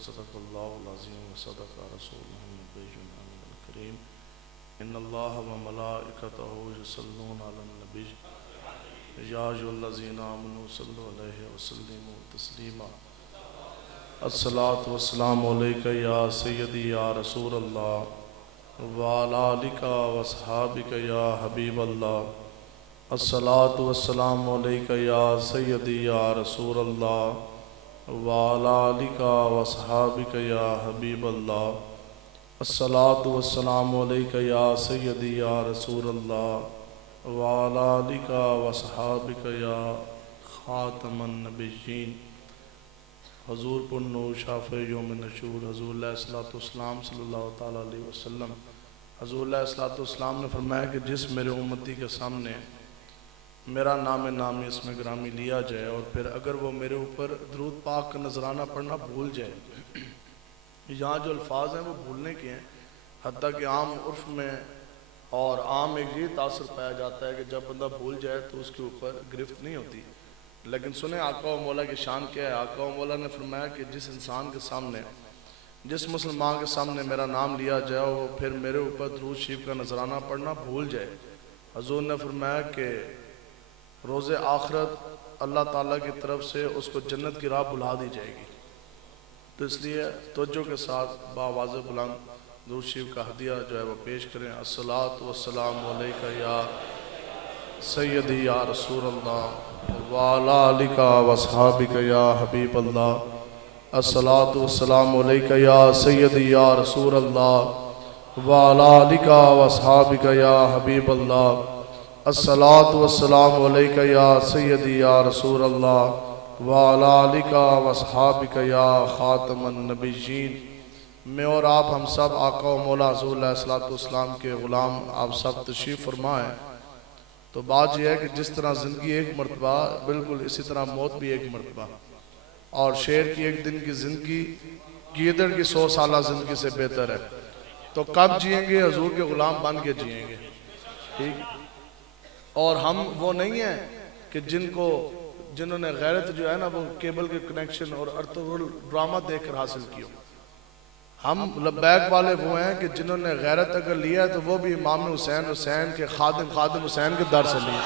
صدق اللہ العظیم وصدق رسولہ النبی الکریم ان اللہ وملائکتہ یصلون علی النبی یا ایھا الذین آمنوا صلوا علیہ وسلموا تسلیما الصلاۃ والسلام علیک یا سیدی یا رسول اللہ وعلی آلک واصحابک یا حبیب اللہ الصلاۃ والسلام علیک یا سیدی یا رسول اللہ وعلی آلک واصحابک یا حبیب اللہ الصلاۃ والسلام علیک یا سیدی یا رسول اللہ وعلی آلک واصحابک یا خاتم النبیین حضور پر نور شافع یوم نشور حضور علیہ الصلوۃ والسلام صلی اللہ تعالیٰ علیہ وسلم حضور علیہ الصلوۃ والسلام نے فرمایا کہ جس میرے امتی کے سامنے میرا نام نامی اس میں گرامی لیا جائے اور پھر اگر وہ میرے اوپر درود پاک کا نذرانہ پڑھنا بھول جائے، یہاں جو الفاظ ہیں وہ بھولنے کے ہیں، حتیٰ کہ عام عرف میں اور عام ایک یہ تاثر پایا جاتا ہے کہ جب بندہ بھول جائے تو اس کے اوپر گرفت نہیں ہوتی، لیکن سنیں آقا و مولا کی شان کیا ہے۔ آقا و مولا نے فرمایا کہ جس انسان کے سامنے، جس مسلمان کے سامنے میرا نام لیا جائے وہ پھر میرے اوپر درود شریف کا نذرانہ پڑھنا بھول جائے، حضور نے فرمایا کہ روز آخرت اللہ تعالیٰ کی طرف سے اس کو جنت کی راہ بلا دی جائے گی۔ تو اس لیے توجہ کے ساتھ باواز بلند درود شریف کا ہدیہ جو ہے وہ پیش کریں۔ الصلاۃ والسلام علیک یا سیدی یا رسول اللہ وعلی آلک واصحابک یا حبیب اللہ الصلاۃ والسلام علیک یا سیدی یا رسول اللہ وعلی آلک واصحابک یا حبیب اللہ الصلاۃ والسلام علیک یا سیدی یا رسول اللہ وعلی آلک واصحابک یا خاتم النبیین۔ میں اور آپ ہم سب آقا و مولا حضور علیہ الصلوۃ والسلام کے غلام آپ سب تشریف فرمائیں۔ تو بات یہ ہے کہ جس طرح زندگی ایک مرتبہ بالکل اسی طرح موت بھی ایک مرتبہ، اور شیر کی ایک دن کی زندگی گیدڑ کی 100 سالہ زندگی سے بہتر ہے۔ تو کب جئیں گے؟ حضور کے غلام بن کے جئیں گے، ٹھیک۔ اور ہم وہ نہیں ہیں کہ جنہوں نے غیرت جو ہے نا وہ کیبل کے کنیکشن اور ارطغرل ڈرامہ دیکھ کر حاصل کی ہو۔ ہم لبیک والے وہ ہیں کہ جنہوں نے غیرت اگر لیا ہے تو وہ بھی امام حسین کے خادم حسین کے در سے لیا۔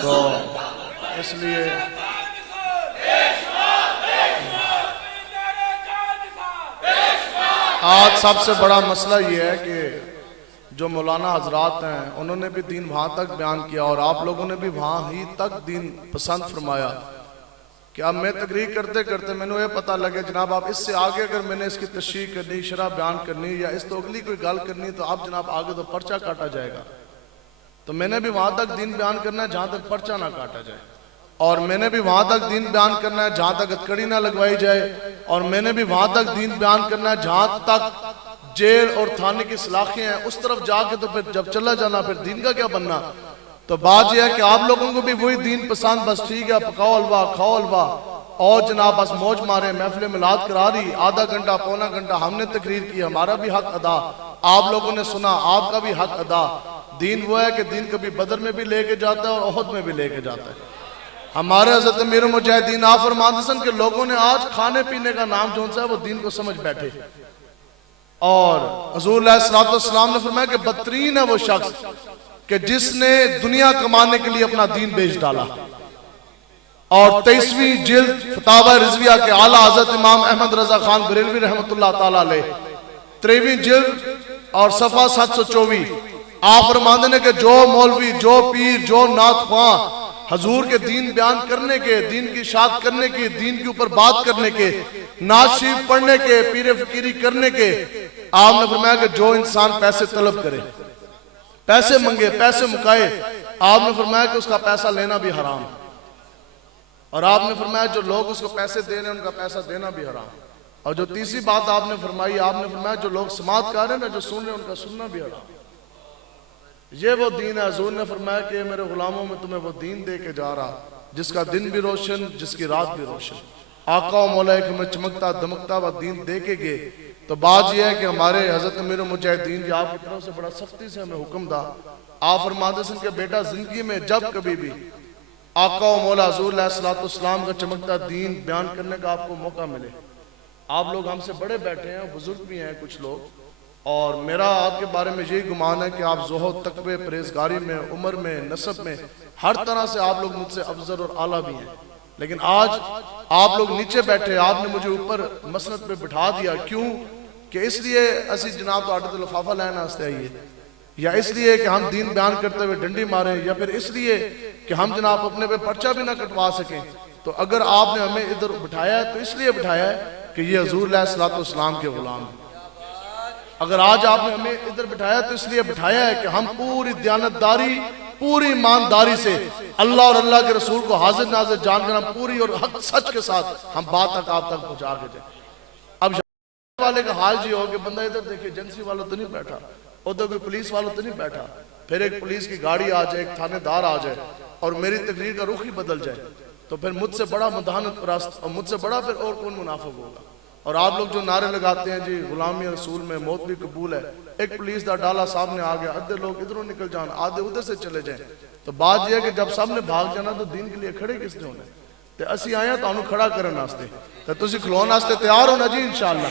تو اس لیے آج سب سے بڑا مسئلہ یہ ہے کہ جو مولانا حضرات ہیں انہوں نے بھی دین وہاں تک بیان کیا اور آپ لوگوں نے بھی وہاں ہی تک دین پسند فرمایا کہ اب میں تقریر کرتے کرتے میں نے یہ پتہ لگے جناب آپ اس سے آگے اگر میں نے اس کی تشریح کرنی، شرح بیان کرنی یا اس تو اگلی کوئی گل کرنی تو اب جناب آگے تو پرچہ کاٹا جائے گا۔ تو میں نے بھی وہاں تک دین بیان کرنا ہے جہاں تک پرچہ نہ کاٹا جائے، اور میں نے بھی وہاں تک دین بیان کرنا ہے جہاں تک ہتکڑی نہ لگوائی جائے، اور میں نے بھی وہاں تک دین بیان کرنا ہے جہاں تک جیل اور تھانے کی سلاخیں ہیں اس طرف جا کے تو پھر جب چلا جانا پھر دین کا کیا بننا۔ تو بات یہ ہے کہ آپ لوگوں کو بھی وہی دین پسند، بس ٹھیک ہے پکاؤ حلوہ کھاؤ حلوہ اور جناب بس موج مارے، محفل میلاد کرا رہی، آدھا گھنٹہ پونا گھنٹہ ہم نے تقریر کی، ہمارا بھی حق ادا، آپ لوگوں نے سنا آپ کا بھی حق ادا۔ دین وہ ہے کہ دین کبھی بدر میں بھی لے کے جاتا ہے اور احد میں بھی لے کے جاتا ہے۔ ہمارے حضرت امیر المجاہدین آپ فرماتے ہیں کہ لوگوں نے آج کھانے پینے کا نام جو ہے وہ دین کو سمجھ بیٹھے، اور حضور علیہ الصلوۃ والسلام نے فرمایا کہ بدترین ہے وہ شخص کہ جس نے دنیا کمانے کے لیے اپنا دین بیچ ڈالا۔ اور 23ویں جلد فتاوی رضویہ کے اعلیٰ حضرت امام احمد رضا خان بریلوی رحمۃ اللہ تعالیٰ علیہ 23ویں جلد اور صفحہ 724 آپ فرماتے ہیں کہ جو مولوی، جو پیر، جو نعت خواں حضور کے دین بیان کرنے کے، دین کی اشاعت کرنے کے، دین کے اوپر بات کرنے کے، نعت شریف پڑھنے کے، پیر فقیری کرنے کے، آپ نے فرمایا کہ جو انسان پیسے طلب کرے، پیسے منگے، پیسے مکائے، آپ نے فرمایا کہ اس کا پیسہ لینا بھی حرام، اور آپ نے فرمایا جو لوگ اس کو پیسے دے رہے ہیں ان کا پیسہ دینا بھی حرام، اور جو تیسری بات آپ نے فرمائی، آپ نے فرمایا جو لوگ سماعت کر رہے ہیں نا، جو سن رہے ہیں ان کا سننا بھی حرام۔ یہ وہ دین ہے، حضور نے فرمایا کہ میرے غلاموں میں تمہیں وہ دین دے کے جا رہا جس کا دن بھی روشن، جس کی رات بھی روشن، آقا و مولا کہ میں چمکتا دمکتا وہ دین دے کے گئے۔ تو بات یہ ہے کہ ہمارے حضرت امیر المجاہدین کی آپ کی طرف سے بڑا سختی سے ہمیں حکم دا، آپ فرماتے ہیں کہ بیٹا زندگی میں جب کبھی بھی آقا و مولا حضور علیہ السلام کا چمکتا دین بیان کرنے کا آپ کو موقع ملے، آپ لوگ ہم سے بڑے بیٹھے ہیں، بزرگ بھی ہیں کچھ لوگ، اور میرا آپ کے بارے میں یہی گمان ہے کہ آپ زہد، تقوی، پرہیزگاری میں، عمر میں، نسب میں، ہر طرح سے آپ لوگ مجھ سے افضل اور اعلیٰ بھی ہیں، لیکن آج آپ لوگ نیچے بیٹھے، آپ نے مجھے اوپر مسند پہ بٹھا دیا، کیوں کہ اس لیے اسی جناب تو آٹے لفافہ لینا آستے آئیے، یا اس لیے کہ ہم دین بیان کرتے ہوئے ڈنڈی ماریں، یا پھر اس لیے کہ ہم جناب اپنے پہ پرچہ بھی نہ کٹوا سکیں۔ تو اگر آپ نے ہمیں ادھر بٹھایا ہے تو اس لیے بٹھایا ہے کہ یہ حضور علیہ السلام کے غلام ہیں۔ اگر آج آپ نے ہمیں ادھر بٹھایا تو اس لیے بٹھایا ہے کہ ہم پوری دیانتداری، پوری ایمانداری سے اللہ اور اللہ کے رسول کو حاضر ناظر جان کر ہم پوری اور حق سچ کے ساتھ ہم بات تک آپ تک پہنچا کے جائیں۔ اب والے کا حال جی ہو کہ بندہ ادھر دیکھے ایجنسی والا تو نہیں بیٹھا، ادھر کوئی پولیس والا تو نہیں بیٹھا، پھر ایک پولیس کی گاڑی آ جائے، ایک تھانے دار آ جائے اور میری تقریر کا رخ ہی بدل جائے، تو پھر مجھ سے بڑا مداحنت پرست اور مجھ سے بڑا پھر اور کون منافق ہوگا۔ اور آپ لوگ جو نعرے لگاتے ہیں جی غلامی رسول میں موت بھی قبول ہے، ایک پولیس دا ڈالا سامنے آ گیا، ادھر لوگ ادھروں نکل جان، آدھے ادھر سے چلے جائیں، تو بات یہ ہے کہ جب سب نے بھاگ جانا تو دین کے لیے کھڑے کس نے ہونے؟ تو اسی آئے ہیں تو انہوں کھڑا کرن واسطے، تو تسی کھلون واسطے تیار ہونا جی انشاءاللہ۔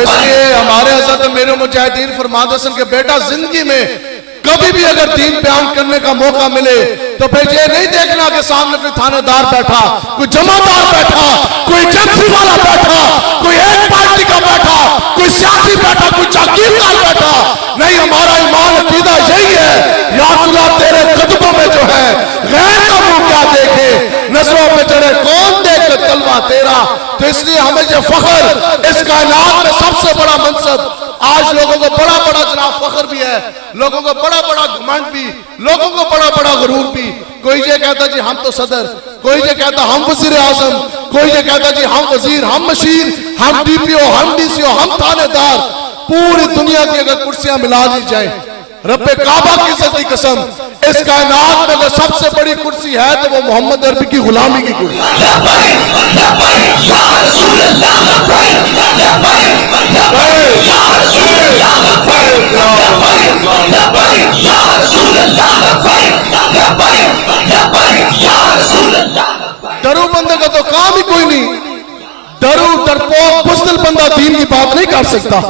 اس لیے ہمارے حضرت امیر مجاہدین فرماتے ہیں کہ بیٹا زندگی میں کبھی بھی اگر دین بیان کرنے کا موقع ملے تو پھر یہ نہیں دیکھنا کہ سامنے کوئی تھانے دار بیٹھا، کوئی جمعدار بیٹھا، کوئی ایجنسی والا بیٹھا، کوئی ایک پارٹی کا بیٹھا، کوئی سیاسی بیٹھا، کوئی جاگیردار بیٹھا، نہیں، ہمارا ایمان عقیدہ یہی ہے، یا اللہ تیرے قدموں میں جو ہے غیر کا منہ کیا دیکھے، نظروں پہ چڑھے کون دیکھ کلمہ تیرا۔ تو اس لیے ہمیں یہ فخر، اس کائنات میں سب سے بڑا منصب، آج لوگوں کو بڑا بڑا جناب فخر بھی ہے، لوگوں کو بڑا بڑا گھمنڈ بھی، لوگوں کو بڑا بڑا غرور بھی، کوئی یہ کہتا جی ہم تو صدر، کوئی یہ کہتا ہم وزیر اعظم، کوئی یہ کہتا جی ہم وزیر، ہم مشیر، ہم ڈی پی او، ہم ڈی سی او، ہم تھانے دار۔ پوری دنیا کی اگر کرسیاں ملا دی جائیں، رب کعبہ کی عزت کی قسم، اس کائنات میں اگر سب سے بڑی کرسی ہے تو وہ محمد عربی کی غلامی کی کرسی۔ ڈرو بندے کا تو کام ہی کوئی نہیں، ڈرو ڈرپوک بزدل بندہ دین کی بات نہیں کر سکتا۔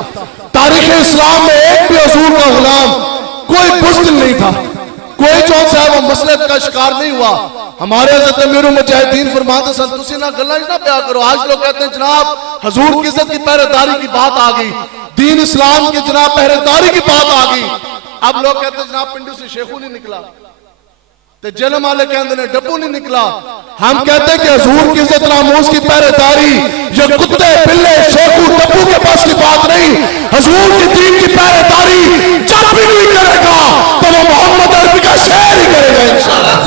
تاریخ اسلام میں ایک بھی حضور کا غلام کوئی بزدل نہیں تھا، کوئی جو ہے وہ مسلط کا شکار نہیں ہوا۔ ہمارے حضرت امیر المجاہدین فرماتے ہیں تسی نہ گلہ نہ پیا کرو۔ آج لوگ کہتے ہیں جناب حضور کی عزت کی پہرے داری کی بات آ گئی، دین اسلام کی جناب پہرے داری کی بات آ گئی۔ اب لوگ کہتے ہیں جناب پنڈو سے شیخو نہیں نکلا، تے جلم والے کہندے نے ڈبو نہیں نکلا۔ ہم کہتے ہیں کہ حضور کی عزت ناموس کی پہرے داری یہ کتے بلے شیخو ڈبو کے پاس کی بات نہیں، حضور کی دین کی پہرے داری جب بھی نہیں کرے گا تو وہ محمد عربی کا شعر ہی کرے گا انشاءاللہ۔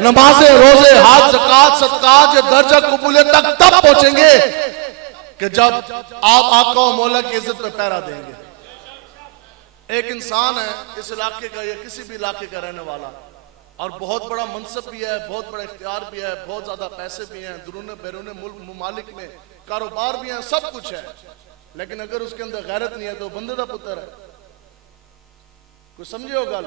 نمازیں، روزے، حج، زکوٰۃ، صدقات یہ درجہ قبولیت تک تب پہنچیں گے کہ جب آپ آقا و مولا کی عزت میں پہرا دیں گے۔ ایک انسان ہے اس علاقے کا یا کسی بھی علاقے کا رہنے والا اور بہت بڑا منصب بھی ہے، بہت بڑا اختیار بھی ہے، بہت زیادہ پیسے بھی ہیں، درون بیرون ملک ممالک میں کاروبار بھی ہیں، سب کچھ ہے، لیکن اگر اس کے اندر غیرت نہیں ہے تو بندے دا پتر ہے۔ کوئی سمجھے ہو گل؟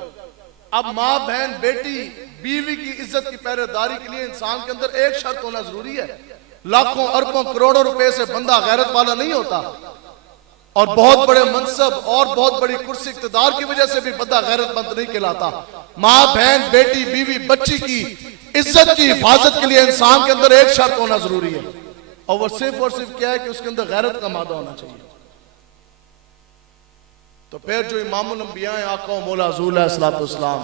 اب ماں، بہن، بیٹی، بیوی کی عزت کی پہرے داری کے لیے انسان کے اندر ایک شرط ہونا ضروری ہے۔ لاکھوں اربوں کروڑوں روپے سے بندہ غیرت والا نہیں ہوتا، اور بہت بڑے منصب اور بہت بڑی کرسی اقتدار کی وجہ سے بھی بندہ غیرت مند نہیں کہلاتا۔ ماں بہن بیٹی بیوی بچی کی عزت کی حفاظت کے لیے انسان کے اندر ایک شرط ہونا ضروری ہے، اور وہ صرف کیا ہے کہ اس کے اندر غیرت کا مادہ ہونا چاہیے۔ تو پھر جو امام الانبیاء ہیں آقا و مولا حضور علیہ السلام،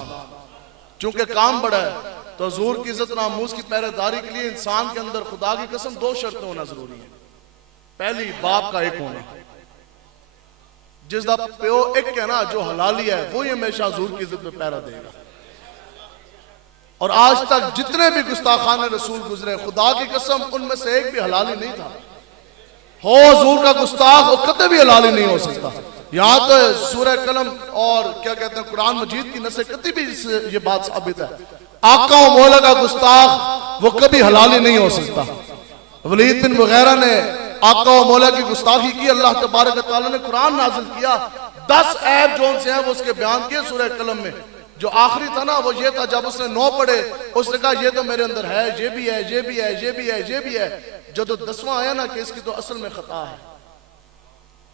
چونکہ کام بڑا ہے تو حضور کی عزت ناموس کی پہرے داری کے لیے انسان کے اندر خدا کی قسم 2 شرطیں ہونا ضروری ہیں۔ پہلی، باپ کا ایک ہونا، جس دا پیو ایک ہے نا جو حلالی ہے وہی ہمیشہ حضور کی عزت میں پہرا دے گا۔ اور آج تک جتنے بھی گستاخان رسول گزرے خدا کی قسم ان میں سے ایک بھی حلالی نہیں تھا۔ ہو حضور کا گستاخ وہ کتے بھی حلالی نہیں ہو سکتا۔ یہاں تو سورہ قلم اور کیا کہتے ہیں قرآن مجید کی نص کتی بھی یہ بات ثابت ہے، آقا و مولا کا گستاخ وہ کبھی حلالی نہیں ہو سکتا۔ ولید بن مغیرہ نے آقا و مولا کی گستاخی کی، اللہ تبارک و تعالیٰ نے قرآن نازل کیا، 10 عیب جو ان سے ہیں وہ اس کے بیان کیے سورہ قلم میں۔ جو آخری تھا نا وہ یہ تھا، جب اس نے 9 پڑھے اس نے کہا یہ تو میرے اندر ہے، یہ بھی ہے، یہ بھی ہے، یہ بھی ہے، یہ بھی ہے۔ جو تو 10واں آیا نا کہ اس کی تو اصل میں خطا ہے۔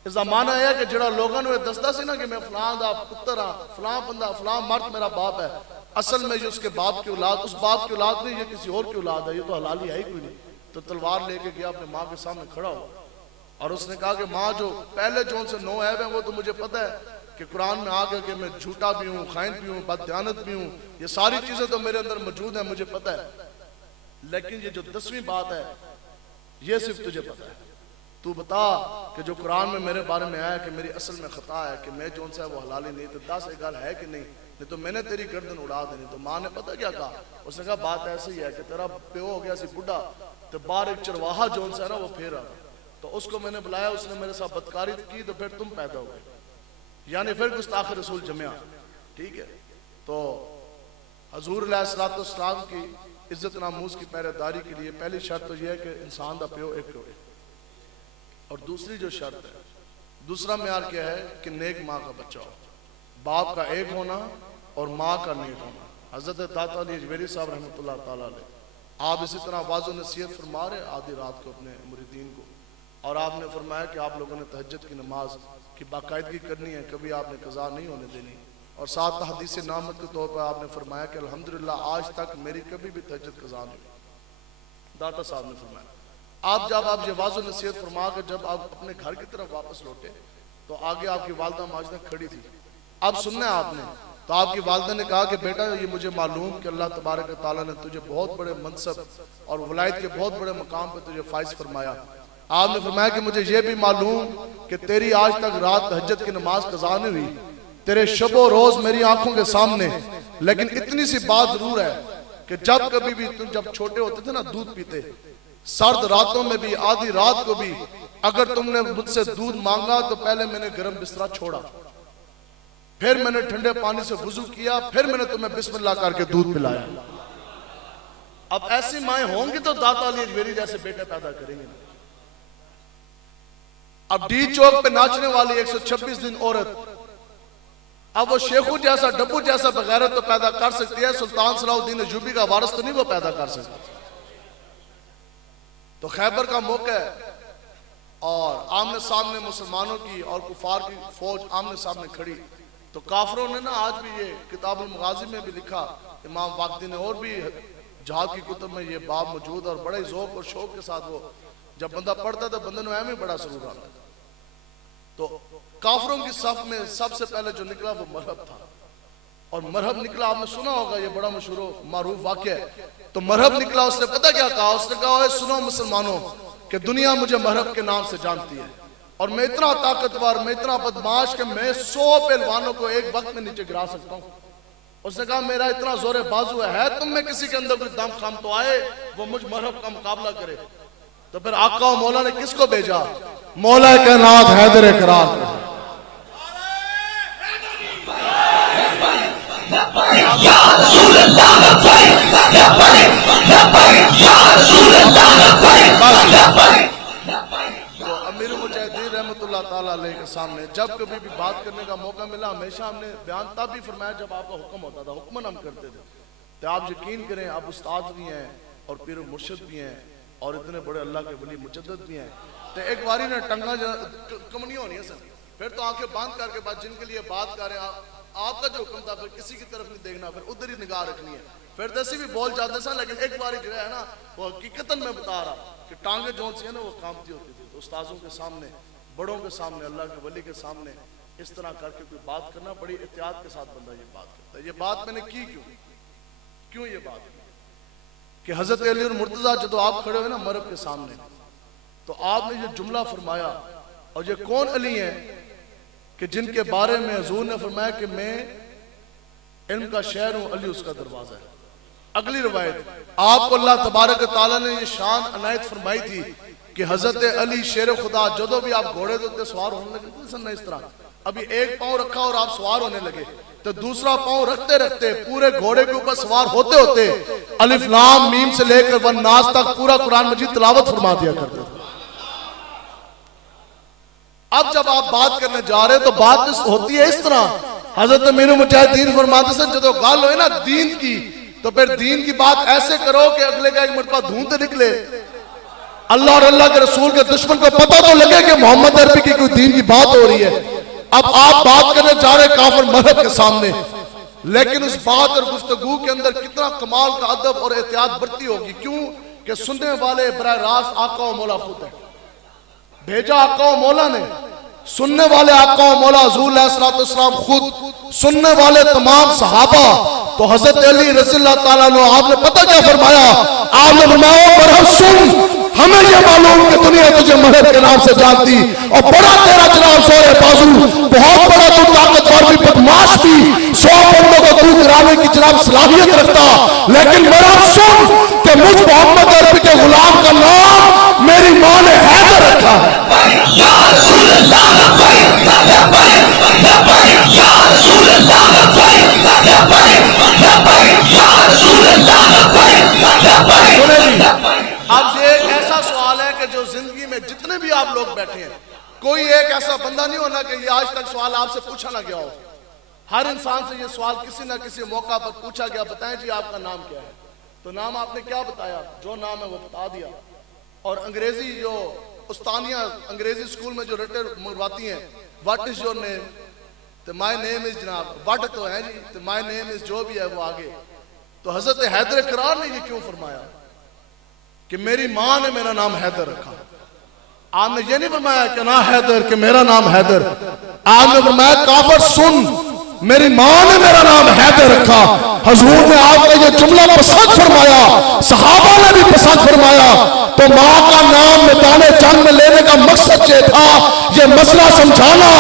اس کا معنی ہے کہ جڑا لوگوں نے دستا سی نا کہ میں فلاں دا پتر ہاں، فلاں بندہ فلاں مرد میرا باپ ہے، اصل میں یہ اس کے باپ کی اولاد، اس باپ کی اولاد نہیں، یہ کسی اور کی اولاد ہے، یہ تو حلالی ہے ہی کوئی نہیں۔ تو تلوار لے کے گیا اپنے ماں کے سامنے کھڑا ہو اور اس نے کہا کہ ماں جو پہلے جو ان سے 9 عیب ہیں وہ تو مجھے پتہ ہے کہ قرآن میں آ گیا کہ میں جھوٹا بھی ہوں، خائن بھی ہوں، بددیانت بھی ہوں، یہ ساری چیزیں تو میرے اندر موجود ہیں، مجھے پتہ ہے، لیکن یہ جو 10ویں بات ہے یہ صرف تجھے پتہ ہے۔ تو بتا کہ جو قرآن میں میرے بارے میں آیا کہ میری اصل میں خطا ہے کہ میں جو ان سے وہ حلالی نہیں، تو 10 ایک گل ہے کہ نہیں تو میں نے تیری گردن اڑا دینی۔ تو ماں نے پتہ کیا کہا، اس نے کہا بات ایسی ہے کہ تیرا پیو ہو گیا سی بڑھا، تو باہر ایک چرواہا جو ان سے ہے نا وہ پھیر آ، تو اس کو میں نے بلایا، اس نے میرے ساتھ بدکاری کی، تو پھر تم پیدا ہو گئے، یعنی پھر گستاخ رسول جمعہ، ٹھیک ہے۔ تو حضور علیہ السلام کی عزت ناموس کی پہرے داری کے لیے پہلی شرط تو یہ ہے کہ انسان دا پیو ایک ہوئے، اور دوسری جو شرط ہے، دوسرا معیار کیا ہے کہ نیک ماں کا بچہ ہو، باپ کا ایک ہونا اور ماں کا نیک ہونا۔ حضرت داتا علی اجمیری صاحب رحمۃ اللہ تعالیٰ علیہ، آپ اسی طرح واضح و نصیحت فرما رہے آدھی رات کو اپنے مریدین کو، اور آپ نے فرمایا کہ آپ لوگوں نے تہجد کی نماز کی باقاعدگی کرنی ہے، کبھی آپ نے قضا نہیں ہونے دینی، اور ساتھ حدیث نعمت کے طور پر آپ نے فرمایا کہ الحمدللہ آج تک میری کبھی بھی تہجد قضا نہیں ہوئی، داتا صاحب نے فرمایا۔ آپ جب آپ یہ واضح و نصیحت فرما کے جب آپ اپنے گھر کی طرف واپس لوٹے تو آگے آپ کی والدہ ماجدہ کھڑی تھی، اب سننا ہے آپ نے، تو آپ کی والدہ نے کہا کہ بیٹا یہ مجھے معلوم کہ اللہ تبارک و تعالیٰ نے تجھے بہت بڑے منصب اور ولایت کے بہت بڑے مقام پہ تجھے فائز فرمایا۔ آپ نے فرمایا کہ مجھے یہ بھی معلوم کہ تیری آج تک رات تہجد کی نماز قضا نہیں ہوئی، تیرے شب و روز میری آنکھوں کے سامنے، لیکن اتنی سی بات ضرور ہے کہ جب کبھی بھی تم جب چھوٹے ہوتے تھے نا دودھ پیتے، سرد راتوں میں بھی آدھی رات کو بھی اگر تم نے مجھ سے دودھ مانگا تو پہلے میں نے گرم بسترا چھوڑا، پھر میں نے ٹھنڈے پانی سے وضو کیا، پھر میں نے تمہیں بسم اللہ کر کے دودھ پلایا۔ اب ایسی مائیں ہوں گی تو داتا علی اجمیری جیسے بیٹے پیدا کریں گے۔ اب ڈی چوک پہ ناچنے والی 126 دن عورت اب وہ شیخو جیسا ڈبو جیسا بغیرت تو پیدا کر سکتی ہے، سلطان صلاح الدین ایوبی کا وارث تو نہیں وہ پیدا کر سکتی۔ تو خیبر کا موقع ہے اور آمنے سامنے مسلمانوں کی اور کفار کی فوج آمنے سامنے کھڑی، تو کافروں نے نا آج بھی یہ کتاب المغازی میں بھی لکھا، امام واقدی نے اور بھی جہاد کی کتب میں یہ باب موجود، اور بڑے ذوق اور شوق کے ساتھ وہ جب بندہ پڑھتا تو بندے نے ہمیں بڑا سرور آتا۔ تو کافروں کی صف میں سب سے پہلے جو نکلا وہ مرہب تھا، اور مرہب نکلا، آپ نے سنا ہوگا یہ بڑا مشہور و معروف واقعہ ہے۔ تو مرہب نکلا، اس نے پتہ کیا کہا، اس نے کہا اے سنو مسلمانوں کہ دنیا مجھے مرہب کے نام سے جانتی ہے، اور میں اتنا طاقتور، میں اتنا بدماش کہ میں 100 پہلوانوں کو ایک وقت میں نیچے گرا سکتا ہوں۔ اس نے کہا میرا اتنا زور بازو ہے تم میں کسی کے اندر کوئی دم خام تو آئے وہ مجھ مرہب کا مقابلہ کرے۔ تو پھر آقا و مولا نے کس کو بھیجا؟ مولا کائنات حیدر کرار کو۔ تو امیر مجاہدین رحمت اللہ تعالیٰ علیہ کے سامنے جب کبھی بھی بات کرنے کا موقع ملا ہمیشہ ہم نے بیان تب بھی فرمایا جب آپ کا حکم ہوتا تھا، حکمن ہم کرتے تھے۔ تو آپ یقین کریں آپ استاد بھی ہیں اور پیر و مرشد بھی ہیں اور اتنے بڑے اللہ کے ولی مجدد بھی ہیں۔ تو ایک باری نے ٹنگا کمنی ہونی ہے سر، پھر تو آنکھیں باندھ کر کے بعد جن کے لیے بات کر رہے ہیں آپ کا جو حکم تھا پھر کسی کی طرف نہیں دیکھنا, پھر ادھر ہی نگاہ رکھنی ہے. پھر دسی بھی بول جاتے سن, لیکن ایک بار جو ہے نا وہ حقیقتاً میں بتا رہا کہ ٹانگیں جون سی ہیں نا وہ کامتی ہوتی تھی. تو استاذوں کے سامنے, بڑوں کے سامنے, اللہ کے ولی کے سامنے اس طرح کر کے کوئی بات کرنا, بڑی احتیاط کے ساتھ بندہ یہ بات کرتا ہے. یہ بات میں نے کی کیوں یہ بات کی کہ حضرت علی اور مرتضیٰ جب آپ کھڑے ہوئے نا مرب کے سامنے, تو آپ نے یہ جملہ فرمایا, اور یہ کون علی ہیں کہ جن کے بارے میں حضور نے فرمایا کہ میں علم کا شہر ہوں, علی اس کا دروازہ ہے. اگلی روایت, آپ کو اللہ تبارک و تعالیٰ نے یہ شان عنایت فرمائی تھی کہ حضرت علی شیر خدا جدو بھی آپ گھوڑے دے سوار ہونے لگے سن اس طرح, ابھی ایک پاؤں رکھا اور آپ سوار ہونے لگے تو دوسرا پاؤں رکھتے رکھتے پورے گھوڑے کے اوپر سوار ہوتے ہوتے الف لام میم سے لے کر والناس تک پورا قرآن مجید تلاوت فرما دیا کرتے تھے. اب جب آپ بات کرنے جا رہے تو بات ہوتی ہے اس طرح. حضرت امیر مجاہدین فرماتے ہیں جب گال ہوئے نا دین کی, تو پھر دین کی بات ایسے کرو کہ اگلے کا ایک مرتبہ دھونتے نکلے. اللہ اور اللہ کے رسول کے دشمن کو پتہ تو لگے کہ محمد عربی کی کوئی دین کی بات ہو رہی ہے. اب آپ بات کرنے جا رہے کافر مذہب کے سامنے, لیکن اس بات اور گفتگو کے اندر کتنا کمال کا ادب اور احتیاط برتی ہوگی. کیوں کہ سننے والے براہ راست آقا و مولا خود ہیں, بھیجا آقا و مولا نے. سننے والے آقا و مولا حضور علیہ السلام خود, سننے والے تمام صحابہ. تو حضرت علی رضی اللہ تعالیٰ عنہ آپ نے پتہ کیا فرمایا؟ آپ نے فرمایا مرحب سن, ہمیں یہ معلوم کہ دنیا تجھے مہر کے نام سے جانتی, اور بڑا تیرا جناب سورے بازو, بہت بڑا تو طاقتور بھی بدماش بھی, 100 بندوں کو تو گرانے کی جناب صلاحیت رکھتا, لیکن مرحب سن کہ مجھ محمد عربی کے غلام کا نام میری ماں نے حیدر رکھا ہے. یا رسول اللہ اب یہ ایسا سوال ہے کہ جو زندگی میں جتنے بھی آپ لوگ بیٹھے ہیں, کوئی ایک ایسا بندہ نہیں ہونا کہ یہ آج تک سوال آپ سے پوچھا نہ گیا ہو. ہر انسان سے یہ سوال کسی نہ کسی موقع پر پوچھا گیا, بتائیں جی آپ کا نام کیا ہے؟ تو نام آپ نے کیا بتایا؟ جو نام ہے وہ بتا دیا. اور انگریزی جو استانیہ انگریزی اسکول میں جو رٹے مرواتی ہیں, واٹ از یور نیم, تو مائی نیم از جناب وٹ تو ہے جی, تو مائی نیم از جو بھی ہے وہ آگے. تو حضرت حیدر کرار نے یہ کیوں فرمایا کہ میری ماں نے میرا نام حیدر رکھا؟ آپ نے یہ نہیں فرمایا کہ نا حیدر کہ میرا نام حیدر, آپ نے فرمایا کافر سن, میری ماں نے میرا نام حیدر رکھا. حضور نے آپ کا یہ جملہ پسند فرمایا, صحابہ نے بھی پسند فرمایا. تو ماں کا نام میدان جنگ میں لینے کا مقصد یہ تھا, یہ مسئلہ سمجھانا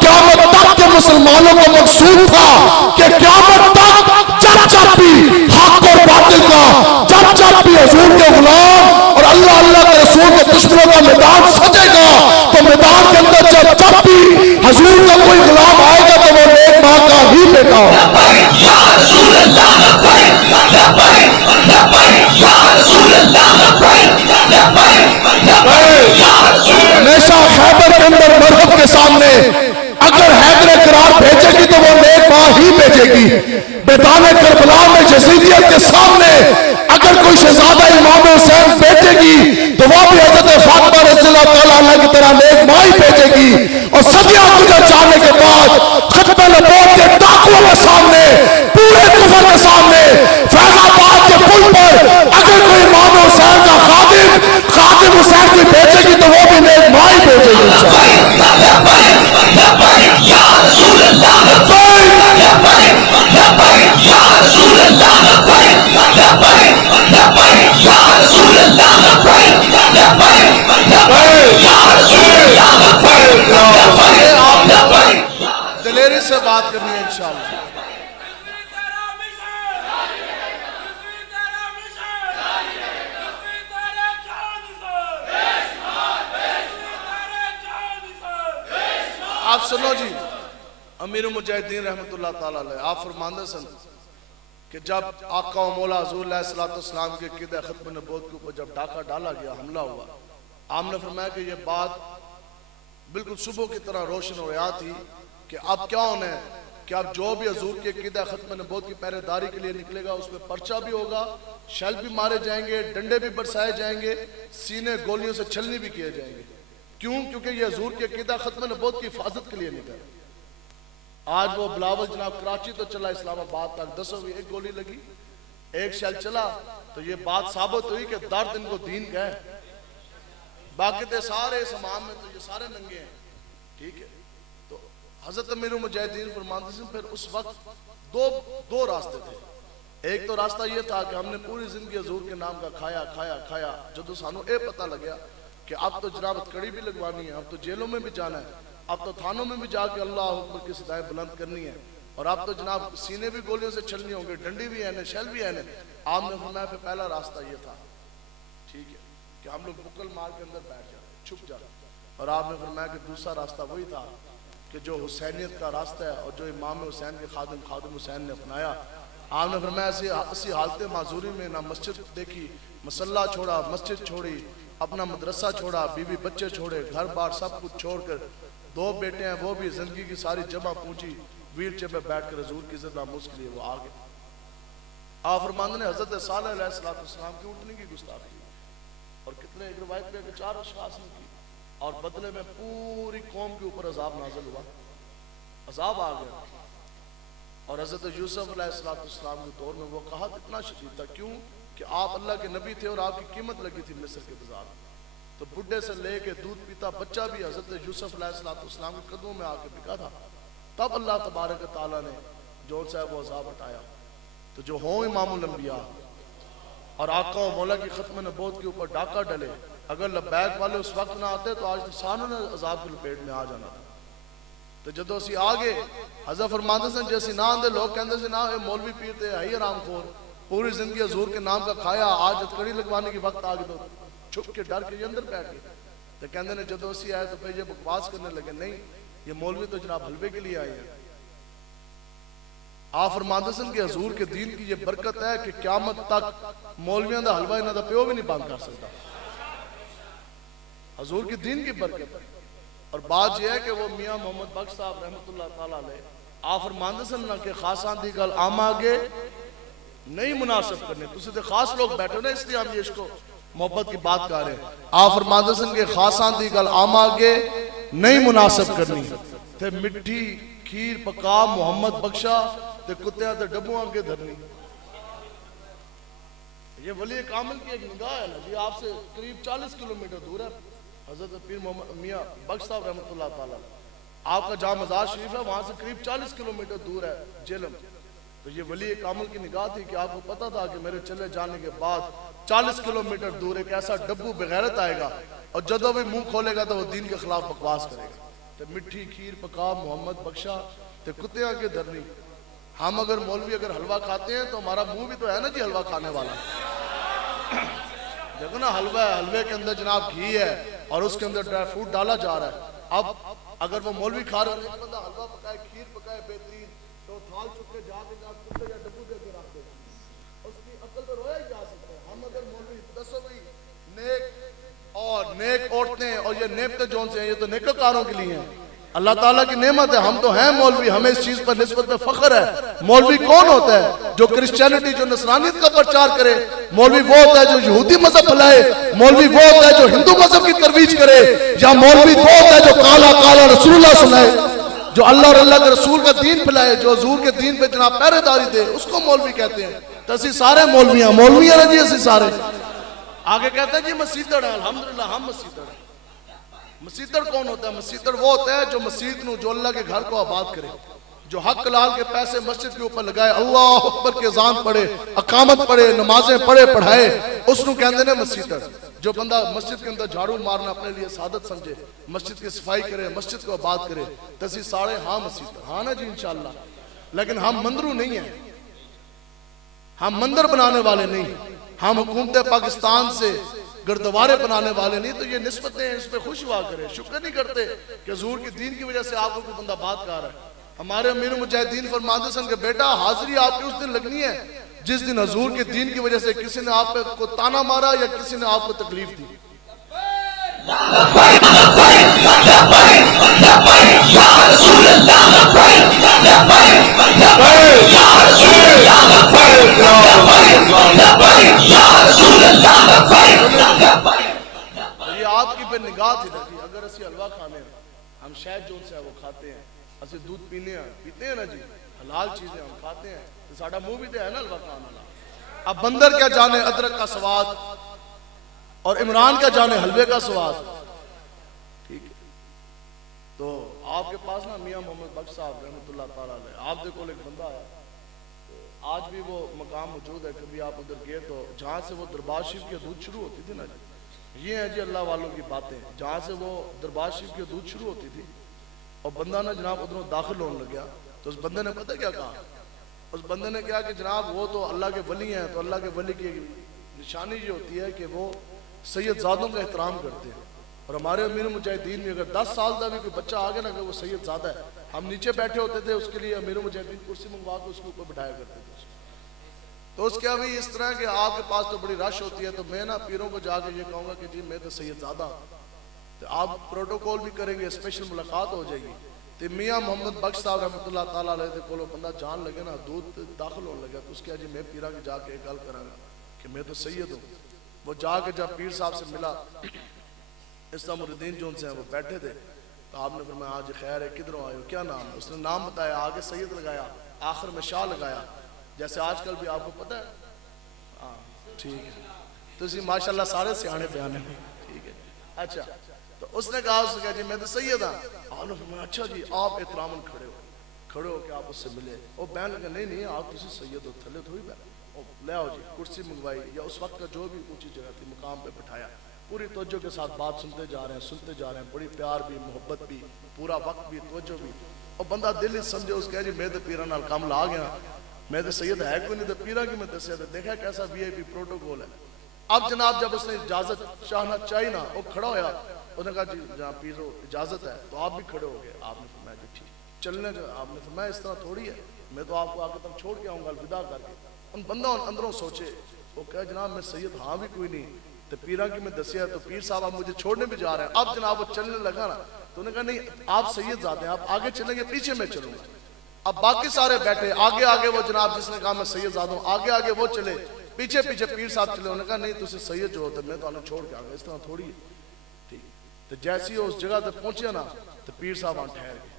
قیامت تک کے مسلمانوں کو مقصود تھا کہ قیامت تک جب بھی حق اور باطل کا, جب بھی حضور کے غلام اور اللہ اللہ کے رسول کے دشمنوں کا میدان سجے گا, تو میدان کے اندر جب بھی حضور کا کوئی غلام آئے گا تو وہ نیک ماں کا ہی بیٹا ہوگا. یا رسول اللہ ہمیشہ خیبر کے اندر مرحب کے سامنے اگر حیدر کرار بھیجے گی تو وہ نیک ماں ہی بھیجے گی. میدان کربلا میں یزیدیت کے سامنے اگر کوئی شہزادہ امام حسین بھیجے گی تو وہ بھی حضرت فاطمہ رضی اللہ تعالیٰ عنہ کی طرح نیک ماں ہی بھیجے گی. اور صدیاں گزر جانے کے بعد ختم نبوت کے ڈاکوؤں کے سامنے, پورے کفر کے سامنے, فیض آباد کے پل پر اگر کوئی امام حسین کا خادم حسین کی بھیجے گی تو وہ بھی نیک ماں ہی بھیجے گی. دلیری سے بات کرنی ہے انشاءاللہ. آپ سنو جی, امیر المجاہدین رحمت اللہ تعالیٰ علیہ آپ فرماندے سن کہ جب آقا و مولا حضور علیہ السلام کے عقیدہ ختم نبوت کے اوپر جب ڈاکہ ڈالا گیا, حملہ ہوا, آپ نے فرمایا کہ یہ بات بالکل صبح کی طرح روشن ہو رہا تھی کہ اب کیا ہونا ہے کہ اب جو بھی حضور کے عقیدہ ختم نبوت کی پہرے داری کے لیے نکلے گا اس میں پرچہ بھی ہوگا, شیل بھی مارے جائیں گے, ڈنڈے بھی برسائے جائیں گے, سینے گولیوں سے چھلنی بھی کیے جائیں گے. کیوں؟ کیونکہ یہ حضور کے عقیدہ ختم نبوت کی حفاظت کے لیے نکلا. آج وہ بلاول جناب کراچی تو چلا اسلام آباد تک 10 بھی ایک گولی لگی ایک شیل چلا تو یہ بات ثابت ہوئی کہ درد ان کو دین کا ہے. باقی تھے سارے اس امام میں تو یہ سارے ننگے ہیں. ٹھیک ہے تو حضرت امیر المجاہدین فرماتے ہیں پھر اس وقت دو راستے تھے. ایک تو راستہ یہ تھا کہ ہم نے پوری زندگی حضور کے نام کا کھایا جدو سانو اے پتہ لگیا کہ اب تو جناب کڑی بھی لگوانی ہے, اب تو جیلوں میں بھی جانا ہے, اب تو تھانوں میں بھی جا کے اللہ اکبر کی صدائیں بلند کرنی ہے, اور اب تو جناب سینے بھی گولیوں سے چھلنی ہوں گے, ڈنڈی بھی ہے شیل بھی ہے. آپ نے فرمایا پھر پہلا راستہ یہ تھا ٹھیک ہے کہ ہم لوگ بکل مار کے اندر بیٹھ جائیں, چھپ جائیں. اور آپ نے فرمایا کہ دوسرا راستہ وہی تھا کہ جو حسینیت کا راستہ ہے اور جو امام حسین کے خادم حسین نے اپنایا. آپ نے فرمایا اسی حالت معذوری میں نہ مسجد دیکھی, مسلح چھوڑا, مسجد چھوڑی, اپنا مدرسہ چھوڑا, بیوی بچے چھوڑے, گھر بار سب کچھ چھوڑ کر 2 بیٹے ہیں وہ بھی زندگی کی ساری جمع پہنچی, ویل چیئر پہ بیٹھ کر حضور کی عزت ناموز کے لیے وہ آگے. آپ فرماندے نے حضرت صالح علیہ السلام کی اٹھنے کی گستاخی اور کتنے ایک روایت پہ کہ 4 اشخاص نے کی اور بدلے میں پوری قوم کے اوپر عذاب نازل ہوا, عذاب آ گیا. اور حضرت یوسف علیہ السلام کے دور میں وہ کہا اتنا شدید تھا, کیوں کہ آپ اللہ کے نبی تھے اور آپ کی قیمت لگی تھی مصر کے بازار میں. تو بڈھے سے لے کے دودھ پیتا بچہ بھی حضرت یوسف علیہ السلام کے قدموں میں آ کے بکا تھا. تب اللہ تبارک تعالیٰ نے جو سے وہ عذاب ہٹایا. تو جو ہوں امام الانبیاء اور آقا و مولا کی ختم نبوت کے اوپر ڈاکہ ڈلے, اگر لبیک والے اس وقت نہ آتے تو آج سانوں نے عذاب کی لپیٹ میں آ جانا تھا. تو جدو اسی آگے حضرت فرماتے ہیں جیسی نہ آندے لوگ کہندے سے نہ اے مولوی پیر تے ہے حرام خور, پوری زندگی حضور کے نام کا کھایا, آج ہتکڑی لگوانے کی وقت آگے تو چھپ کے ڈر کے اندر بیٹھ گئے. تو کہندے نے جدو اسی آئے تو پھر یہ بکواس کرنے لگے, نہیں یہ مولوی تو جناب حلوے کے لیے آئے ہیں. آپ فرماتے ہیں کہ حضور کے دین کی یہ برکت ہے کہ قیامت تک مولویاں دا حلوہ انہاں دا پیو بھی نہیں بند کر سکتا. حضور کی دین کی برکت ہے. اور بات یہ ہے کہ وہ میاں محمد بخش صاحب رحمت اللہ تعالیٰ علیہ آپ فرماندے سن کہ خاصاں دی گل عام آگے نہیں مناسب کرنے, تسی تے خاص لوگ بیٹھے ہو نا اس لیے ہم یہ عشق و محبت کی بات کر رہے ہیں. آپ فرماندے سن کہ خاصاں دی گل عام آگے نہیں مناسب کرنی, تے مٹھی کھیر پکا محمد بخشا تے کتیاں تے ڈبوں آگے دھرنی. یہ ولی کامل کی ایک نگاہ ہے نا جی, آپ سے قریب 40 کلومیٹر دور ہے حضرت پیر محمد میاں بخش صاحب رحمت اللہ تعالیٰ. آپ کا جہاں مزار شریف ہے وہاں سے قریب 40 کلومیٹر دور ہے جیلم. تو یہ ولی کامل کی نگاہ تھی کہ آپ کو پتا تھا کہ میرے چلے جانے کے بعد 40 کلومیٹر دور ایک ایسا ڈبو بغیرت آئے گا اور جدو بھی منہ کھولے گا تو وہ دین کے خلاف بکواس کرے گا. تو مٹھی کھیر پکا محمد بخشا تے کتیاں کے دھرنی. ہم اگر مولوی اگر حلوہ کھاتے ہیں تو ہمارا منہ بھی تو ہے نا جی حلوہ کھانے والا. دیکھو نا حلوہ ہے, حلوے کے اندر جناب گھی ہے اور اس کے اندر ڈرائی فروٹ ڈالا جا رہا ہے. اب اگر وہ مولوی کھا رہے ہیں, ایک بندہ حلوہ پکائے کھیر پکائے بہترین تو تھال چک کے جا کے کتے یا ڈبو دے کے رکھ دے, اس کی عقل تو رویا ہی جا سکتا ہے. ہم اگر مولوی دسو بھی نیک اور نیک عورتیں اور یہ نیبتے جون سے ہیں, یہ تو نیکوکاروں کے لیے ہیں, اللہ تعالیٰ کی نعمت ہے. ہم تو ہیں مولوی, ہمیں اس چیز پر نسبت میں فخر ہے. مولوی کون ہوتا ہے جو کرسچینٹی جو نصرانیت کا پرچار کرے, مولوی وہ ہوتا ہے جو یہودی مذہب پھیلائے, مولوی وہ ہوتا ہے جو ہندو مذہب کی ترویج کرے, یا مولوی وہ ہوتا ہے جو کالا کالا رسول اللہ سنائے, جو اللہ اور اللہ کے رسول کا دین پھیلائے, جو حضور کے دین پہ جناب پہرے داری دے, اس کو مولوی کہتے ہیں. تو اسی سارے مولویاں مولویاں نا جی, اسی سارے. آگے کہتے ہیں جی مسیتڑ ہے, الحمدللہ ہم مسیتڑ ہیں. مسیتڑ کون ہوتا ہے؟ مسیتڑ وہ ہوتا ہے جو مسجد نو, جو اللہ کے گھر کو آباد کرے, جو حق لال کے پیسے مسجد کے اوپر لگائے, اللہ اکبر کے اذان پڑھے, اقامت پڑھے, نمازیں پڑھے پڑھائے, اس نو کہندے نے مسیتڑ. جو بندہ مسجد کے اندر جھاڑو مارنا اپنے لیے سعادت سمجھے, مسجد کی صفائی کرے, مسجد کو آباد کرے, تسی ساڑے ہاں مسیتڑ, ہاں نا جی انشاءاللہ. لیکن ہم مندرو نہیں ہیں, ہم مندر بنانے والے نہیں, ہم حکومت پاکستان سے گردوارے بنانے والے نہیں. تو یہ نسبتیں اس پہ خوش ہوا کرے, شکر نہیں کرتے کہ حضور کی دین کی وجہ سے آپ کو کوئی بندہ بات کر رہا ہے. ہمارے امیر مجاہدین فرماتے ہیں کہ بیٹا حاضری آپ کی اس دن لگنی ہے جس دن حضور کے دین کی وجہ سے کسی نے آپ کو تانا مارا یا کسی نے آپ کو تکلیف دی. یہ آپ کی پہ نگاہ تھی. اگر اسی حلوہ کھانے ہیں, ہم شاید جو سے وہ کھاتے ہیں, اسی دودھ پیتے ہیں نا جی، حلال چیزیں ہم کھاتے ہیں، تو ساڈا منہ بھی تو ہے نا حلوہ کھانے والا۔ اب بندر کیا جانے ادرک کا سواد، اور عمران کیا جانے حلوے کا سواد، ٹھیک ہے۔ تو آپ کے پاس نا میاں محمد بخش صاحب رحمۃ اللہ تعالیٰ علیہ، آپ دیکھو ایک بندہ ہے، آج بھی وہ مقام موجود ہے، کبھی آپ ادھر گئے تو جہاں سے وہ دربار شریف کی حدود شروع ہوتی تھی نا جی، یہ ہیں جی اللہ والوں کی باتیں، جہاں سے وہ دربار شریف کی حدود شروع ہوتی تھی اور بندہ نا جناب ادھروں داخل ہونے لگیا، تو اس بندے نے پتہ کیا کہا؟ اس بندے نے کہا کہ جناب وہ تو اللہ کے ولی ہیں، تو اللہ کے ولی کی نشانی یہ ہوتی ہے کہ وہ سید زادوں کا احترام کرتے ہیں، اور ہمارے امیر مجاہدین میں اگر 10 سال کا بھی کوئی بچہ آگے نا کہ وہ سید زادہ ہے، ہم نیچے بیٹھے ہوتے تھے، اس کے لیے امیر مجاہدین کرسی منگوا کے اس کے اوپر بٹھایا کرتے تھے۔ تو اس کے ابھی اس طرح کہ آپ کے پاس تو بڑی رش ہوتی ہے، تو میں نا پیروں کو جا کے یہ کہوں گا کہ جی میں تو سید زادہ، تو آپ پروٹوکول بھی کریں گے، اسپیشل ملاقات ہو جائے گی، تو میاں محمد بخش صاحب رحمۃ اللہ تعالیٰ علیہ دے کولو بندہ جان لگے نا دودھ داخل ہونے لگا، تو اس کے جی میں پیرا کے جا کے گل کراں گا کہ میں تو سید ہوں۔ وہ جا کے جب پیر صاحب سے ملا، اسلام الدین جو ان سے ہیں وہ بیٹھے تھے، تو آپ نے فرمایا آج خیر ہے، کدھروں آئے ہو، کیا نام ہے؟ اس نے نام بتایا، آگے سید لگایا، آخر میں شاہ لگایا، جیسے آج کل بھی آپ کو پتہ ہے، ہاں ٹھیک ہے، تو اسی ماشاءاللہ سارے سیانے بیانے ہیں، ٹھیک ہے، اچھا۔ تو اس نے کہا جی میں تو سید ہاں، آپ نے فرمایا اچھا جی آپ احتراماً کھڑے ہو کہ آپ اس سے ملے، وہ بہن لگا نہیں آپ تسی سید ہو، تھلے تھوڑی بہن، لے آؤ جی، کرسی منگوائی، یا اس وقت کا جو بھی اونچی جگہ تھی مقام پہ بٹھایا، پوری توجہ کے ساتھ بات سنتے جا رہے ہیں، بڑی پیار بھی، محبت بھی، پورا وقت بھی، توجہ بھی، اور بندہ دل ہی سمجھے، اس کہا جی میں تو پیرا نال کام لا گیا، میں تو سید ہے کوئی نہیں، تو پیرا کی میں دسیا تھا، دیکھا کیسا وی آئی پی پروٹوکول ہے۔ اب جناب جب اس نے اجازت چاہنا چاہیے نا، وہ کھڑا ہویا، اس نے کہا جی جہاں پیرو اجازت ہے، تو آپ بھی کھڑے ہو گئے، آپ نے فرمایا جی ٹھیک چلنے کا، آپ نے فرمایا اس طرح تھوڑی ہے، میں تو آپ کو آگے تک چھوڑ کے آؤں گا الوداع کر کے۔ ان بندہ اندروں سوچے، وہ کہا جناب میں سید ہاں بھی کوئی نہیں، تو پیرا کی میں دسیا، تو پیر صاحب آپ مجھے چھوڑنے بھی جا رہے ہیں۔ اب جناب وہ چلنے لگا نا، تو انہوں نے کہا نہیں آپ سید زادے ہیں، آپ آگے چلیں گے، پیچھے میں چلوں گا۔ اب باقی سارے بیٹھے، آگے وہ جناب جس نے کہا میں سید زادہ ہوں، آگے وہ چلے، پیچھے پیر صاحب چلے، انہوں نے کہا نہیں تُسے سید جو ہوتا ہے میں تو انہیں چھوڑ کے آگا، اس طرح تھوڑی ہے، ٹھیک۔ تو جیسی اس جگہ تے پہنچیا نا، تو پیر صاحب وہاں ٹھہر گئے،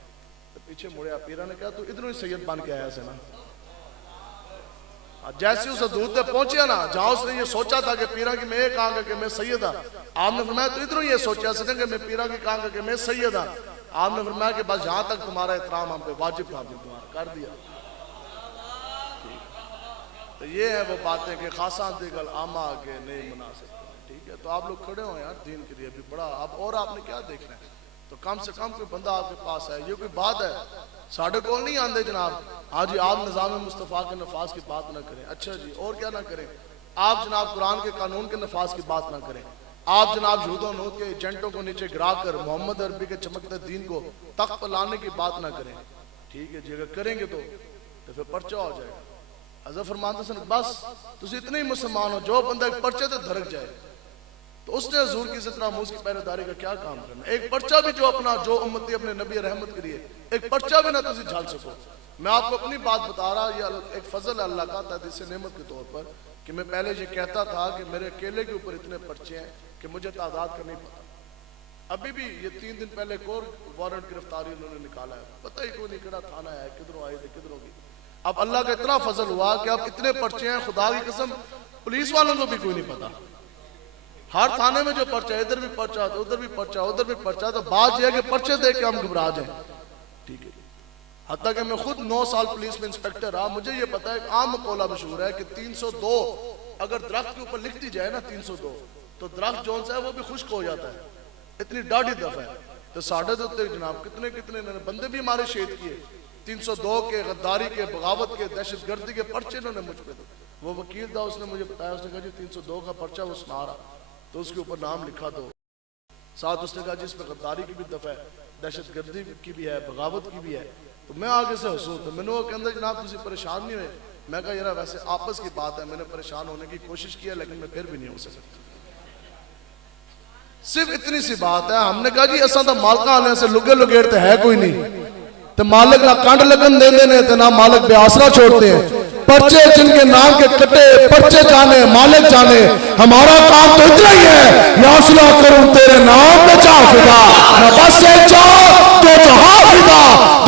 تو پیچھے مڑیا، پیرا نے کہا تو ادھروں ہی سید بن کے آیا سے نا۔ جیسے اس حدود تے پہنچیا نا، جہاں اس نے یہ سوچا تھا کہ پیرا کی میں یہ کہاں گا کہ میں سید ہاں، آپ نے فرمایا تو ادھروں یہ سوچا سے کہ میں پیرا کی کہاں گا کہ میں سید ہاں، آپ نے فرمایا کہ بس جہاں تک تمہارا احترام ہم پہ واجب تھا، تمہارا کر دیا۔ تو یہ ہے وہ باتیں کہ خاصاں دیگل آما کے نہیں مناسب، ٹھیک ہے۔ تو آپ لوگ کھڑے ہوں یار دین کے لیے، ابھی بڑا اب اور آپ نے کیا دیکھنا ہے، تو کم سے کم کوئی بندہ آپ کے پاس ہے، یہ کوئی بات ہے ساڑھے کول نہیں آندے جناب، ہاں جی آپ نظام مصطفیٰ کے نفاذ کی بات نہ کریں، اچھا جی اور کیا نہ کریں، آپ جناب قرآن کے قانون کے نفاذ کی بات نہ کریں، آپ جناب یہود و نوت کے ایجنٹوں کو نیچے گرا کر محمد عربی کے چمکتے دین کو تخت پر لانے کی بات نہ کریں، ٹھیک ہے جی، اگر کریں گے تو پھر پرچہ ہو جائے گا۔ حضرت فرماتے ہیں بس تسی اتنے ہی مسلمان ہو، جو بندہ ایک پرچے تے دھڑک جائے تو اس نے حضور کی عزت ناموس کی پہرے داری کا کیا کام کرنا، ایک پرچہ بھی جو امتی اپنے نبی رحمت کے لیے ایک پرچہ بھی نہ تسی جھال سکو۔ میں آپ کو اپنی بات بتا رہا، یہ ایک فضل ہے اللہ کا تحدیث نعمت کے طور پر، کہ میں پہلے یہ کہتا تھا کہ میرے اکیلے کے اوپر اتنے پرچے ہیں کہ مجھے تعداد کا نہیں پتا، ابھی بھی یہ 3 دن پہلے ایک اور وارنٹ گرفتاری انہوں نے نکالا ہے، پتہ ہی کوئی نہیں کڑا تھانہ ہے، کدھروں آئے تھے کدھروں کی۔ اب اللہ کا اتنا فضل ہوا کہ اب اتنے پرچے ہیں، خدا کی قسم پولیس والوں کو بھی کوئی نہیں پتا، ہر تھانے میں جو پرچہ ہے، ادھر بھی پرچہ ادھر بھی پرچہ ادھر بھی پرچہ، تو بات یہ ہے کہ پرچے دیکھ کے ہم گھبرا جائیں، ٹھیک ہے۔ حتیٰ کہ میں خود 9 سال پولیس میں انسپیکٹر رہا، مجھے یہ پتا ہے ایک عام مقولہ مشہور ہے کہ 302 اگر درخت کے اوپر لکھ دی جائے نا 302 تو درخت جون سا ہے وہ بھی خشک ہو جاتا ہے، اتنی ڈاڑھی دفعہ ہے۔ تو ساڑھے دوتے جناب کتنے بندے بھی ہمارے شہید کیے، 302 کے، غداری کے، بغاوت کے، دہشت گردی کے پرچے انہوں نے مجھ پہ دے۔ وہ وکیل تھا، اس نے مجھے بتایا، اس نے کہا جی 302 کا پرچہ وہ سنا رہا تو اس کے اوپر نام لکھا دو، ساتھ اس نے کہا جی اس میں غداری کی بھی دفعہ ہے، دہشت گردی کی بھی ہے، بغاوت کی بھی ہے۔ تو میں آگے سے ہنسوں تو میں نے وہ کہا جناب تسی پریشان نہیں ہوئے، میں کہا یار ویسے آپس کی بات ہے، میں نے پریشان ہونے کی کوشش کی ہے لیکن میں پھر بھی نہیں ہو سکتا، صرف اتنی سی بات ہے۔ ہم نے کہا جی اساں تو مالکاں آنے سے لگے لگیڑتے ہے کوئی نہیں، تو مالک نہ کانڈ لگن دے دینے تو نہ مالک بے آسرا چھوڑتے ہیں، پرچے جن کے نام کے کٹے، پرچے جانے مالک جانے، ہمارا کام تو اتنا ہی ہے، یا صلح کروں تیرے نام پہ چاہ خدا، نہ بس ایک چاہ تو جہاں خدا،